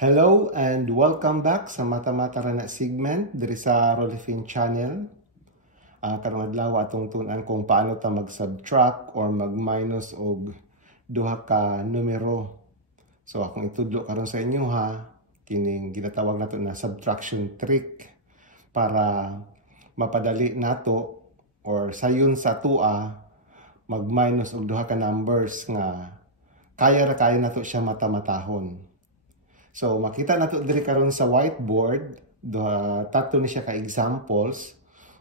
Hello and welcome back sa Mata-Mata na segment diri sa Rolifin channel. Karong adlaw atong tun-an kung paano ta mag-subtract or mag-minus og duha ka numero. So akong itudlo karon sa inyo kining ginatawag nato na subtraction trick para mapadali nato or sayon sa tua mag-minus og duha ka numbers nga kaya nato siya mata-matahon. So, makita nato diri karon sa whiteboard, tatlo ni siya ka examples.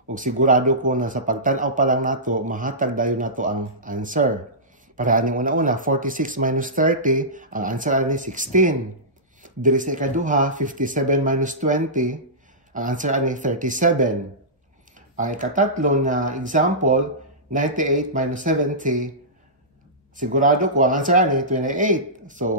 Ug sigurado ko na sa pagtan-aw pa lang nato, mahatag dayon nato ang answer. Para aning una-una, 46 minus 30, ang answer ani 16. Diri sa ikaduha, 57 minus 20, ang answer ani 37. Ang ikatatlo na example, 98 minus 70, sigurado ko ang answer ani 28. So,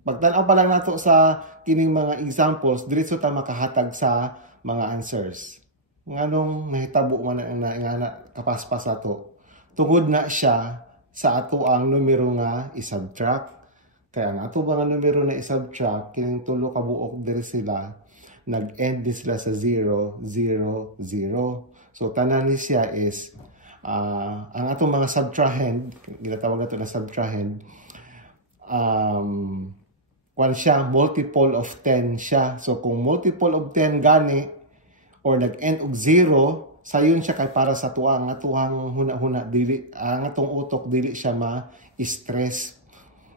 pagtanaw pa lang nato sa kining mga examples, diretso ta makahatag sa mga answers. Nganong nahitabo man na kapaspas ato. Tungod na siya sa ato ang numero nga isubtract. Kaya ang ato mga numero na isubtract, kining tulo ka buok diri sila, nag-end din sila sa 0, 0, 0. So tanan ni siya is ang atong mga subtrahend, ginatawag nato na subtrahend, kung siya, multiple of 10 siya. So, kung multiple of 10 gani, or nag-end og 0, sayon siya kay para sa tuwa. Ang atuhang huna-huna, ang atong utok, dili siya ma-stress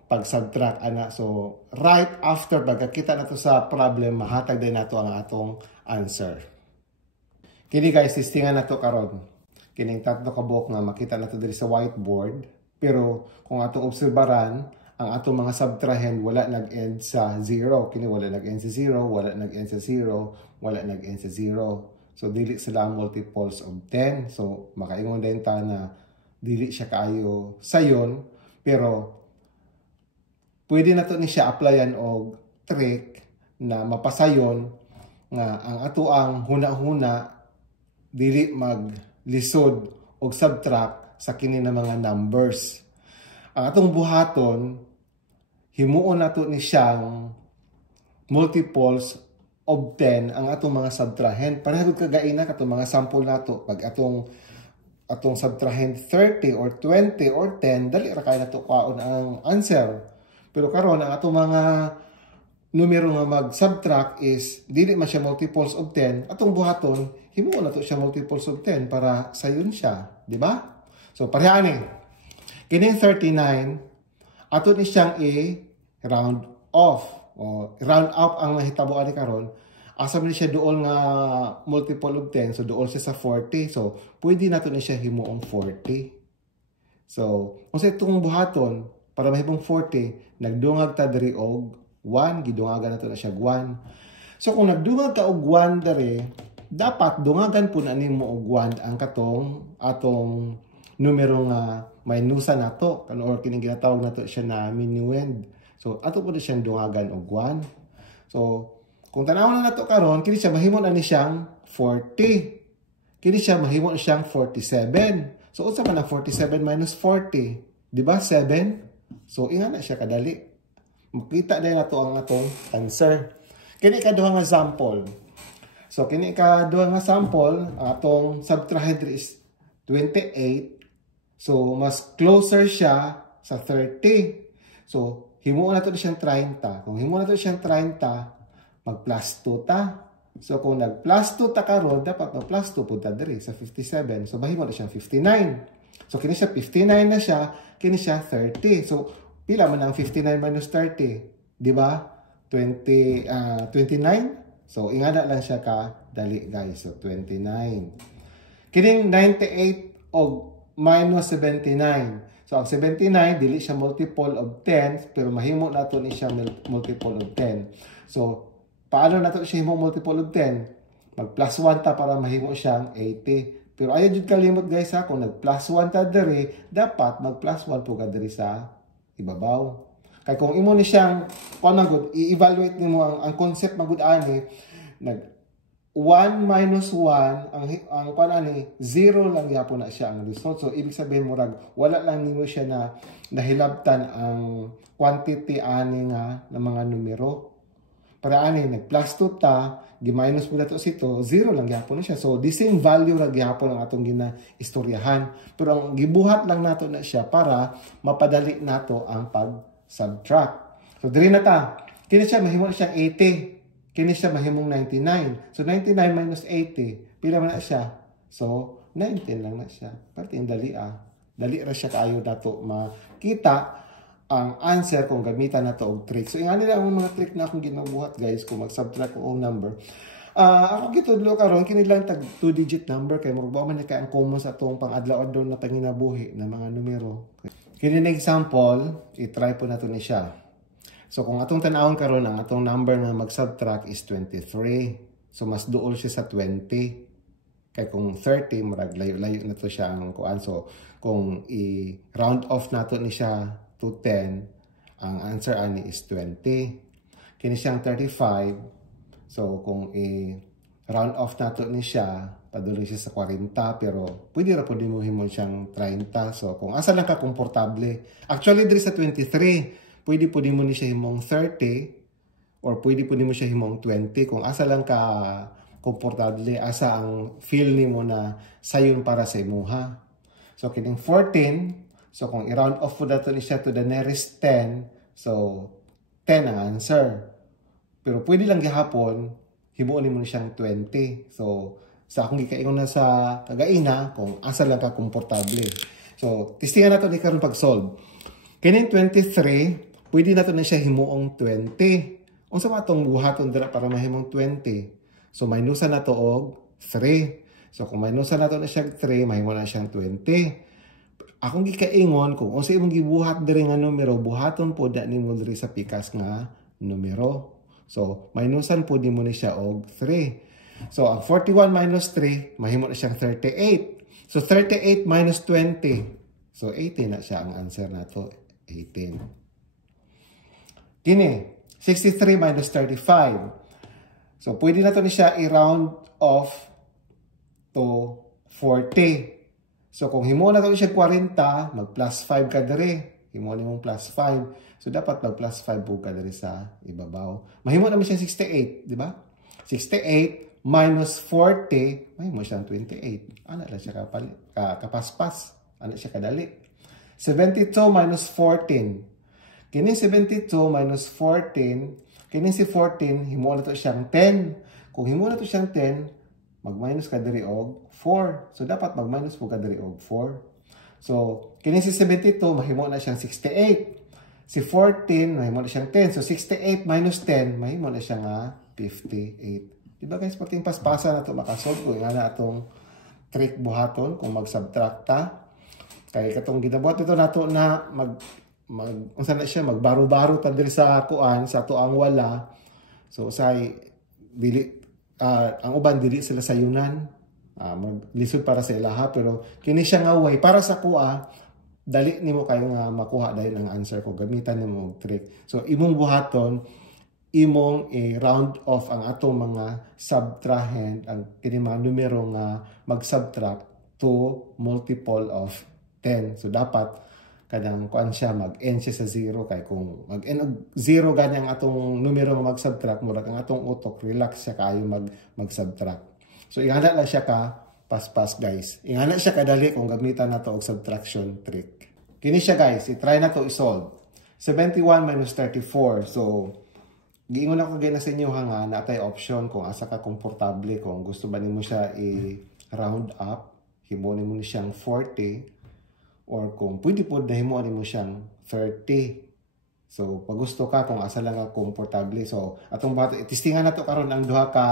pag subtract, ana. So, right after, pagkakita nato sa problem, mahatag din nato ang atong answer. Kini guys, testingan nato karon. Kining tatlo ka buok nga makita nato diri sa whiteboard. Pero, kung atong obserbaran, ang atong mga subtrahend wala nag-end sa 0. Kini wala nag-end sa 0, wala nag-end sa 0, wala nag-end sa 0. So, dili sila multiples of 10. So, makaingon din ta na dili siya kaayo sayon. Pero, pwede na to ni siya applyan og trick na mapasayon nga ang ato ang huna-huna dili maglisod og subtract sa kini na mga numbers. Ang atong buhaton, himuon nato ni siyang multiples of 10 ang atong mga subtrahend. Parehagod kagaina katong mga sample nato. Pag atong subtrahend 30 or 20 or 10, dali ra kay nato kwaon ang answer. Pero karon ang atong mga numero nga mag-subtract is dili man siya multiples of 10. Atong buhaton, himuon nato siya multiples of 10 para sayon siya, di ba? So pareha ni. Kining 39, ato ni siyang i-round off. O round up ang nahitabuan ni karon. Asam ni siya dool nga multiple of 10. So, dool siya sa 40. So, pwede nato ni siya himuong 40. So, kung sa itong buhaton, para mahimong 40, nagdungag ta diri og 1. Gidungagan nato na siya 1. So, kung nagdungag ka og 1 diri, dapat dungagan po na nimo og 1 ang atong numero nga may nusa nato or kining ginatawag nato siya na minuend. So ato po na siyang dungagan og 1. So kung tanawon na nato karon, kini siya mahimo na ni siyang 40. Kini siya mahimo na siyang 47. So unsa man ang 47 minus 40? Di ba 7? So inga na siya kadali. Makita na nato ang atong answer. Kini kaduha nga sample. So kini kaduha nga sample, atong subtrahend is 28. So, mas closer siya sa 30. So, himuon na ito siyang 30. Kung himuon na ito siyang 30, mag-plus 2 ta. So, kung nag-plus 2 ta karon, dapat mag-plus 2 punta diri sa 57. So, mahimo na siyang 59. So, kini siya 59 na siya, kini siya 30. So, pila man ang 59 minus 30? Di ba? 29? So, ingana lang siya ka dali, guys. So, 29. Kining 98 og minus 79. So, ang 79, dili siya multiple of 10, pero mahimo nato ni siya multiple of 10. So, paano nato siya himo multiple of 10? Mag-plus 1 ta para mahimo siyang 80. Pero ayaw jud kalimot guys kung nag-plus 1 ta diri, dapat mag-plus 1 po ka diri sa ibabaw. Kay kung imo ni siyang, i-evaluate nimo ang concept magud ani, 1 minus 1, ang panani, 0 lang yapon na siya ang result. So, ibig sabihin mo, wala lang nimo siya na nahilabtan ang quantity ani nga ng mga numero. Para ani nag-plus 2 ta, gi-minus mo nato sito, 0 lang gyapon na siya. So the same value ra gyapon ang atong ginaistoryahan. Pero ang gibuhat lang nato na siya para mapadali nato ang pag-subtract. So diri na ta. Kini siya mahimo na siyang 80. Kini siya mahimong 99. So 99 minus 80, pila man na siya? So 19 lang na siya. Pati dali Dali ra siya kaayo nato makita ang answer kung gamitan na to og trick. So, ingani lang ang mga trick na akong ginabuhat, guys, kung mag-subtract o number. Ako gitudlo karon kini lang tag 2-digit number kay murag man kay ang common sa atong pang-adlaw-adlaw na panginabuhi na mga numero. Kini na example, i-try po nato ni siya. So, kung atong tan-awon karon ang atong number na mag-subtract is 23. So, mas duol siya sa 20. Kay kung 30, murag layo-layo na to siya ang kuan. So, kung i-round off nato ni siya to 10, ang answer ani is 20. Kini siyang 35. So, kung i-round off nato ni siya, paduloy siya sa 40, pero pwede ra po din mo himon siyang 30. So, kung asa lang ka komportable. Actually, diri sa 23, pwede po din mo ni siya himong 30 or pwede po din mo siya himong 20. Kung asa lang ka komportable, asa ang feel ni mo na sayon para sa imuha. So, kining 14, so, kung i-round off po nato ni siya to the nearest 10, so, 10 ang answer. Pero pwede lang gihapon, himuon mo ni siyang 20. So, sa akong gikaingon na sa kagaina, kung asa lang ka komportable. So, testingan nato ni karon pag-solve. Kining 23, pwede nato na siya himuong 20. Unsa ba itong buhaton dira para mahimong 20? So, minusan nato og 3. So, kung minusan nato na siya 3, mahimo na siyang 20. Akong gikaingon kung unsa imong gibuhat diri nga numero, buhaton po da nimo diri sa pikas nga numero. So, minusan po nimo ni siya og 3. So, ang 41 minus 3, mahimo na siyang 38. So, 38 minus 20. So, 18 na siya ang answer nato, 18. Kini, 63 minus 35. So, pwede na to ni siya i-round off to 40. So, kung himo na ito siya 40, mag-plus 5 ka diri. Himo na mong plus 5. So, dapat mag-plus 5 po ka diri sa ibabaw. Mahimo naman siya 68, di ba? 68 minus 40, mahimo siyang 28. Ano lang siya kapaspas? Ano siya kadali? 72 minus 14. Kini 72 minus 14, kini si 14, himo na ito siyang 10. Kung himo na ito siyang 10, mag-minus ka diri og 4. So, dapat mag-minus po ka diri og 4. So, kini si 72, mahimo na siyang 68. Si 14, mahimo na siyang 10. So, 68 minus 10, mahimo na siyang 58. Diba guys, pating paspasa na ito makasolve ko. Nga na itong trick buhaton kung mag-subtract ta. Kaya katong ginabuhat ito nato na unsa na siya, magbaro-baro ta diri sa kuan, sa tuang wala. So, usay, ang uban dili sila sayunan, lisod para sa ilaha, pero kini siya nga way para sa kuha, dali nimo kayo nga makuha dahil ang answer ko gamitan nimo og trick. So imong buhaton, imong i-round off ang atong mga subtrahend, ang kini mga numero nga mag-subtract to multiple of 10. So dapat kadang kuan siya mag-end siya sa 0 kay kung mag-end og 0 gani ang atong numero nga mag-subtract, murag ang atong utok relax siya kaayo mag-subtract. So ingana lang siya ka paspas guys. Ingana siya kadali kung gamitan nato og subtraction trick. Kini siya guys, i-try nato i-solve. 71 minus 34. So giingon ako gina sa inyo nga natay option kung asa ka komportable, kung gusto ba nimo siya i-round up, himo nimo ni siyang 40. Or kung pwede po, nahimuan mo siyang 30. So, pag gusto ka, kung asa lang ka komportable. So, atong bato, itistingan na to karon ang duha ka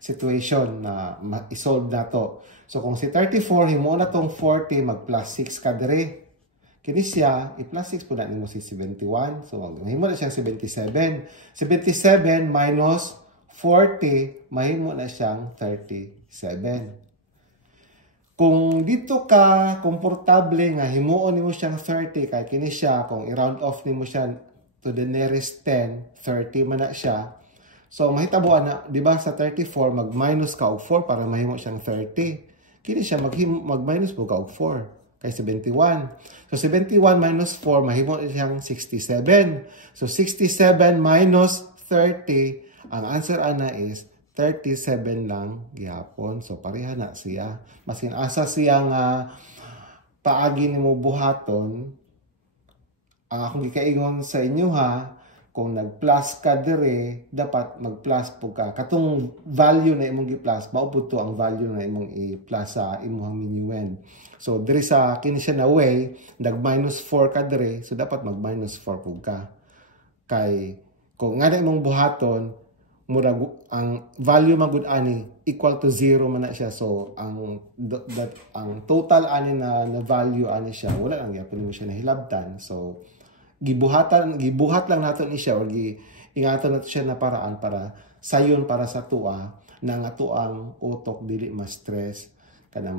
situation na i-solve na to. So, kung si 34, himuan na tong 40, mag-plus 6 ka dire. Kini siya, i-plus 6 po na nimo si 71. So, mahimuan na siyang 77. 77 minus 40, mahimuan na siyang 37. Kung dito ka komportable nga himuon nimo siyang 30 kay kini siya, kung i-round off nimo siya to the nearest 10, 30 man na siya. So mahitabuan na, di ba sa 34 mag-minus ka og 4 para mahimo siyang 30. Kini siya mag-minus po ka og 4 kay 71. So 71 minus 4 mahimo siyang 67. So 67 minus 30 Ang answer ana is 37 lang gihapon. So pareha na siya. Masin asa siya nga paagi nimo buhaton, ang akong gikaingon sa inyo ha, kung nag-plus ka dire, dapat mag-plus po ka. Katong value na imong gi-plus, maupod to ang value na imong i-plus sa imong minuend. So, dire sa kini siya na way, nag-minus 4 ka dire, so dapat mag-minus 4 po ka. Kay, kung nga na imong buhaton, murag, ang value magud ani equal to 0 man na siya. So, ang total ani na value ani siya, wala lang yapon mo siya nahilabtan. So, gibuhat lang nato ni siya or ingaton nato siya na paraan para sayon para sa tua na nga tuang utok dili ma-stress kana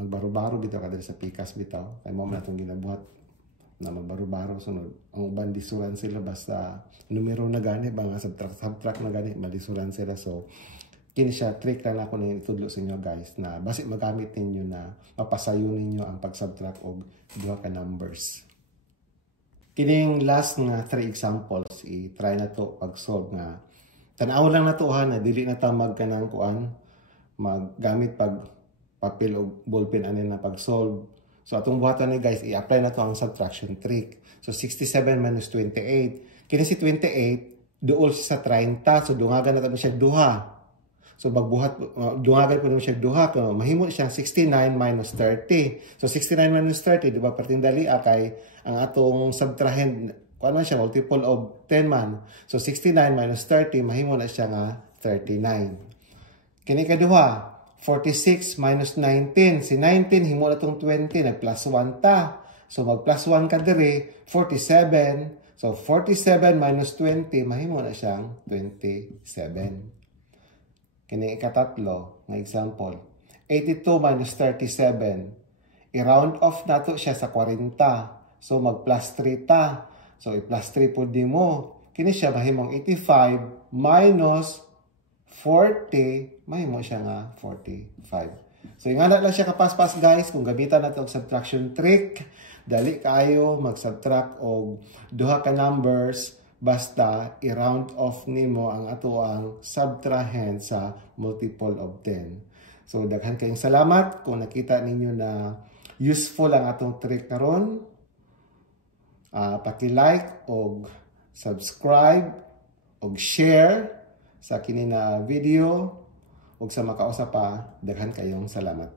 magbaro-baro bitaw kadto sa pikas bitaw kay mo man atong ginabuhat na magbaro-baro sunod ang uban disuran sila basta numero na gani ba nga subtract na gani malisuran sila. So kini siya trick lang ako na itudlo sa inyo guys na basi magamit ninyo na mapasayon ninyo ang pag-subtract og duha ka numbers. Kining last nga 3 examples, i-try na to pag-solve nga. Tanaw lang na to ha, na dili na ta magkanang kuan, maggamit pag papel o ballpen ani na pag-solve. So atong buhatan ni guys, i-apply na to ang subtraction trick. So 67 minus 28. Kini si 28, duol siya sa 30. So dungagan na to siya duha. So magbuhat, dungagan po naman siya duha. Kung mahimo siya 69 minus 30. So 69 minus 30, di ba perting dali kay ang atong subtrahend, kung ano siya, multiple of 10 man. So 69 minus 30, mahimo na siya nga 39. Kini kaduha, 46 minus 19. Si 19, himo na itong 20, nag-plus 1 ta. So mag-plus 1 ka diri, 47. So 47 minus 20, mahimo na siyang 27. Kini ikatatlo, nga example. 82 minus 37. I-round off nato siya sa 40. So mag-plus 3 ta. So i-plus 3 po di mo. Kini siya mahimong 85 minus 40. Mahimo siya nga 45. So ingana lang siya kapaspas guys. Kung gamitan nato ang subtraction trick, dali kayo mag-subtract og duha ka numbers. Basta i-round off nimo ang ato ang subtrahend sa multiple of 10. So daghan kayong salamat kung nakita ninyo na useful ang atong trick karon. Paki-like og subscribe og share sa kini na video og sa makausap pa, daghan kayong salamat.